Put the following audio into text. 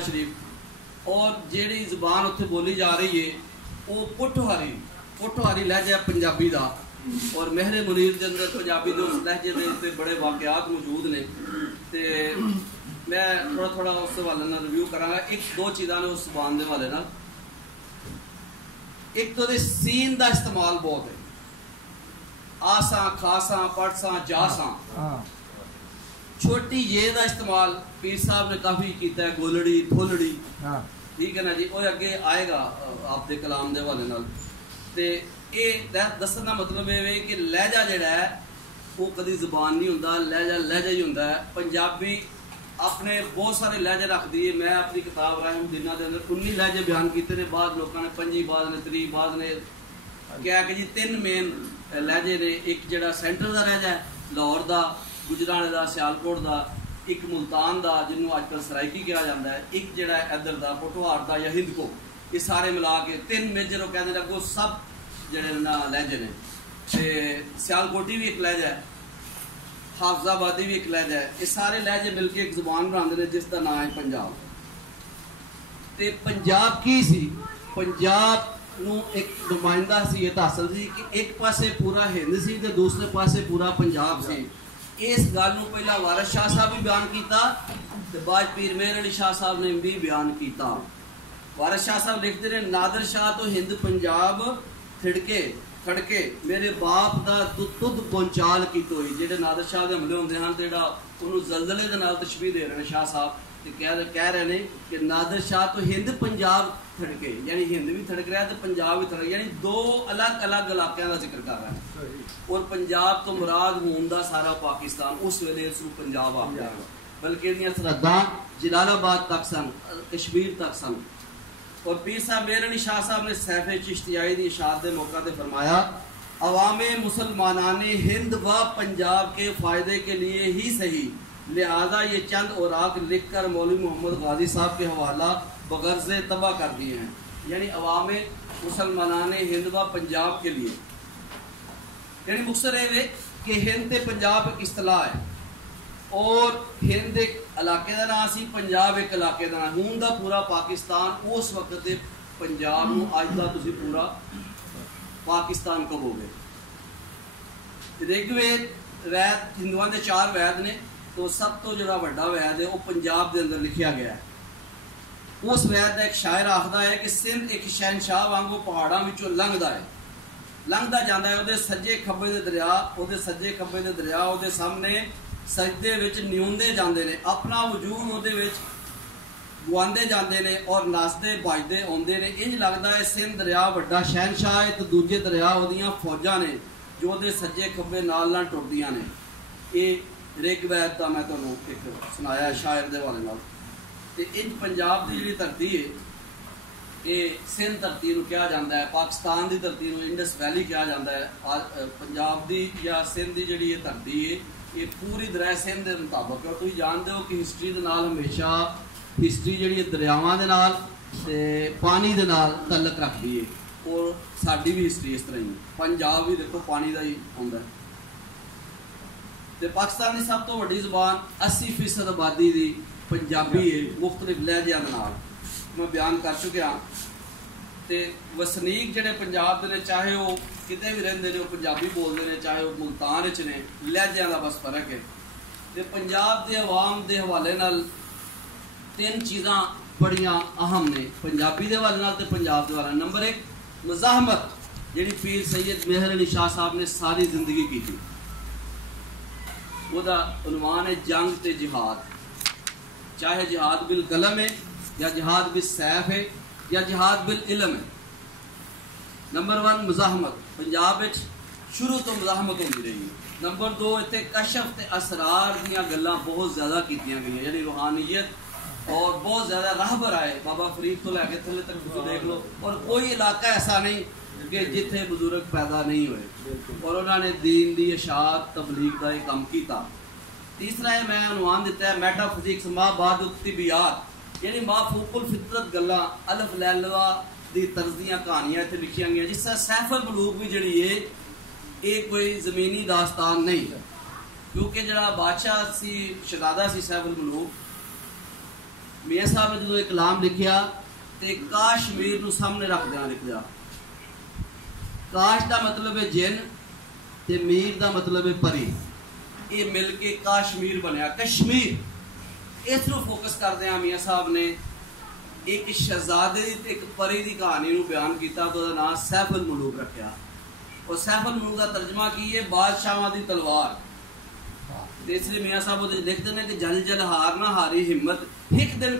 शरीफ और जेड़ी ज़बान उत्थे बोली जा रही है वो पुठहारी लहजा पंजाबी का और मेहरे मुनीर के अंदर पंजाबी के उस लहजे के बड़े वाकयात मौजूद ने ते मैं थोड़ा उस हवाले नाल रिव्यू करांगा। एक दो चीज़ां ने उस ज़बान के हवाले नाल। एक तो सीन का इस्तेमाल बहुत है, आसा खासा पटसा जासा। छोटी ये का इस्तेमाल पीर साहब ने काफी किया है, गोलड़ी थोलड़ी, ठीक है ना जी। और अगे आएगा आपके कलाम के हवाले नाल। ते ये दसन का मतलब ये कि लहजा जिहड़ा है वो कभी जबान नहीं होंदा, लहजा ही होंदा है। पंजाबी अपने बहुत सारे लहजे रखती है। मैं अपनी किताब रहमदीना के अंदर 19 लहजे बयान किए ने, बाद लोगों ने 25, बाद ने 30, बाद ने क्या कि जी 3 मेन लहजे ने। एक जिहड़ा सेंटर का लहजा है लाहौर का, गुजराणे का, सियालकोट का, एक मुल्तान का जिन्होंने अजकल सराइकी कहा जाता है, एक जिहड़ा इधर का पोठोहार का या हिंद को, ये सारे मिला के 3 मेजर वो कहते हैं। सब जिहड़े ना लहजे ने। सियालकोटी भी एक लहजा है, हाफजाबादी भी एक लहजा है। ये सारे लहजे मिलके एक जुबान बनाते हैं जिसका नाम है पंजाब। ते पंजाब की सी, पंजाब नूं एक नुमाइंदा सीयत हासिल सी कि एक पासे पूरा हिंद सी ते दूसरे पासे पूरा पंजाब सी। इस गल नूं पहला वारिस शाह साहब भी बयान किया ते बाद पीर मेहर अली शाह साहब ने भी बयान किया। वारिस शाह साहब लिखते हैं, नादर शाह तो हिंद पंजाब थिड़के खड़के मेरे बाप का तुद पहुंचाल की हुई। जेडे नादर शाह के हमले होंगे हैं तो उन्होंने जलजले के नाल तशबीह दे रहे हैं शाह साहब, कह रहे हैं कि नादर शाह तो हिंद पंजाब थड़के, यानी हिंद भी थड़क रहा है तो पंजाब भी थड़क, यानी दो अलग अलग इलाकों का जिक्र कर रहा है। और पंजाब तो मुराद होंदा सारा पाकिस्तान उस वेले इसनूं पंजाब आ गया, बल्कि इहदियां सरहदां जलालाबाद तक सन, कश्मीर तक सन। और पीर साहब मेहर अली शाह साहब ने सैफ चिश्तियाई की इशाअत के मौका पर फरमाया, अवामे मुसलमानाने हिंद व पंजाब के फ़ायदे के लिए ही सही, लिहाजा ये चंद औराक लिख कर मौलवी मोहम्मद गाजी साहब के हवाला बगर्ज़े तबाह कर दिए हैं। यानी अवामे मुसलमानाने हिंद व पंजाब के लिए, यानी मुख्तर है कि हिंद ते पंजाब एक इस्तलाह है और हिंद एक इलाके का नाम सी, पंजाब एक इलाके का नाम। हूं दा पूरा पाकिस्तान उस वक्त पंजाब नूं अज दा तुसीं पूरा पाकिस्तान कहोगे। ऋग्वेद वैद हिंदुओं के 4 वैद ने, तो सब तो जो वड्डा वैद है वो पंजाब के अंदर लिखा गया है। उस वैद का एक शायर आखदा है कि सिंध एक शहनशाह वांगू पहाड़ों विचों लंघदा है, लंघदा जाता है। वो सज्जे खब्बे दे दरिया, वो सज्जे खब्बे दे दरिया वो सामने सजदे विच न्यूंदे जाते हैं, अपना वजूद वो गुआंदे जाते हैं और नसदे बजदे आते हैं। इंज लगता है सिंध दरिया वड्डा शहनशाह है तो दूजे दरिया वो फौजा ने जो वो सज्जे खब्बे नाल टुरदियां ने। ये ऋग्वेद का मैं तुहानूं एक सुनाया शायर के हवाले नाल। ते इंज पंजाब की जी धरती है ये सिंध धरती को कहा जाता है, पाकिस्तान की धरती को इंडस वैली कहा जाता है। पंजाब की या सिंध की जी धरती है ये पूरी दरिया सिंध के मुताबिक है। और तुम जानते हो कि हिस्टरी के नाल हमेशा हिस्टरी जी दरियावां दे नाल ते पानी दे नाल तल्लक रखती है, और साडी भी हिस्टरी इस तरह ही। पंजाब भी देखो पानी का ही आउंदा है। ते पाकिस्तान की सब तो वड्डी ज़बान 80% आबादी की पंजाबी है, मुख्तलिफ लहजियां दे नाल मैं बयान कर चुकिया। तो वसनीक जोड़े पंजाब के ने, चाहे वो कितने भी रेंदे ने, पंजाबी बोलते हैं, चाहे वो मुल्तान च ने, लहजियां का बस फर्क है। तो पंजाब के अवाम के हवाले नाल 3 चीज़ां बड़ियां अहम ने पंजाबी के हवाले नाल ते पंजाब के हवाले। नंबर 1 मुज़ाहमत, जिहड़ी पीर सैयद मेहर अली शाह साहब ने सारी जिंदगी की थी। उसका उन्वान है जंग ते जिहाद, चाहे जिहाद बिल कलम है या जिहाद बिल सैफ है या जिहाद बिल इलम है। नंबर 1 मुज़ाहमत, पंजाब शुरू तो मुज़ाहमत होती रही है। नंबर 2 इतने कशफ ते असरार दियां गल्लां बहुत ज़्यादा कीतियां गई, यानी रूहानियत और बहुत ज़्यादा राहबर आए, बाबा फरीद तो लैके थले तक तुम देख लो। और कोई इलाका ऐसा नहीं कि जिथे बुजुर्ग पैदा नहीं हुए, और उन्होंने दीन की इशाअत तबलीग का काम किया। तीसरा है मैं उन्वान दिता है मैटाफिजिक्स माँ बाद तिबियात, यानी माफूकुल फितरत गल्लां अलफ लैलवा दी तर्जियां कहानियां इतने लिखिया गई, जिस तरह सैफुल मलूक भी जी है ये कोई जमीनी दास्तान नहीं, क्योंकि जरा बादशाह सी शहजादा सी सैफुल मलूक मियाँ साहब ने जो एक कलाम लिखिया ते काश्मीर नू सामने रखदिया लिख दिया। काश का मतलब है जिन ते मीर का मतलब है परी, ये मिल के काश्मीर बनया कश्मीर। इस फोकस करते हैं मियाँ साहब ने एक शहजादे दी एक परी की कहानी नू बयान किया तो नाम सैफुल मुलूक रखा। और सैफुल मुलूक का तर्जमा की है बादशाह की तलवार। इसलिए मियाँ साहब लिखते हैं कि जल जल हार ना हारी हिम्मत, एक दिन